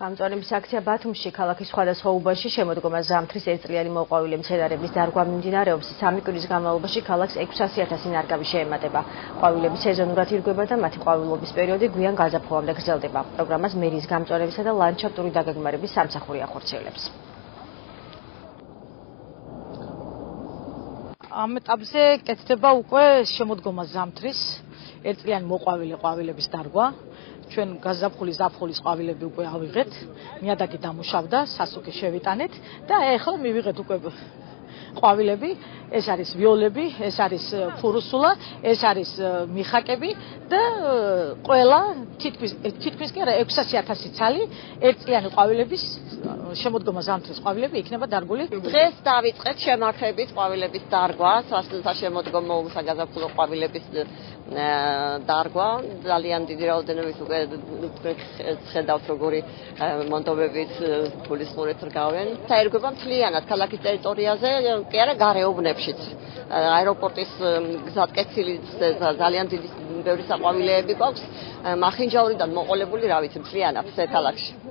გამწვანების აქცია ბათუმში ქალაქის სხვადასხვა უბანში შემოდგომა ზამთრის ერთწლიანი მოყვავილი მცენარების დარგვა მიმდინარეობს. 3 კვირის განმავლობაში ქალაქს 600,000 ნარგავი შეემატება. ყვავილები სეზონურად ირგვება და მათი ყვავილობის პერიოდი გვიან გაზაფხულამდე გრძელდება. პროგრამას მერის გამწვანებისა და ლანდშაფტური დაგეგმარების სამსახური ახორციელებს. ამ ეტაპზე კეთდება უკვე შემოდგომა ზამთრის ერთწლიანი მოყვავილი ყვავილების დარგვა. ჩვენ გაზაფხულის ყვავილები უკვე ავიღეთ, ნიადაგი დამუშავდა, სასუქი შევიტანეთ და ახლა მივიღეთ უკვე ყვავილები, ეს არის ვიოლები, ეს არის ფურუსულა, ეს არის მიხაკები და ყველა თითქმის კი არა 600,000 ცალი ერთწლიანი ყვავილების შემოდგომა ზამთრის ყვავილები იქნება დარგული. დღეს დავიწყეთ შემართებით ყვავილების დარგვა, საშემოდგომო საგაზაფხულო ყვავილების დარგვა. ძალიან დიდი რაოდენობით უკვე ხედავთ როგორი მონტობებით გულისხმურით რგავენ. საერგება მთლიანად ქალაქის ტერიტორიაზე, კი არა გარეუბნებშიც. აეროპორტის გზატკეცილი ძალიან დიდი ბევრი საყვავილეები გვაქვს. მახინჯაურიდან მოყოლებული, რა ვიცი, მთლიანად ქალაქში.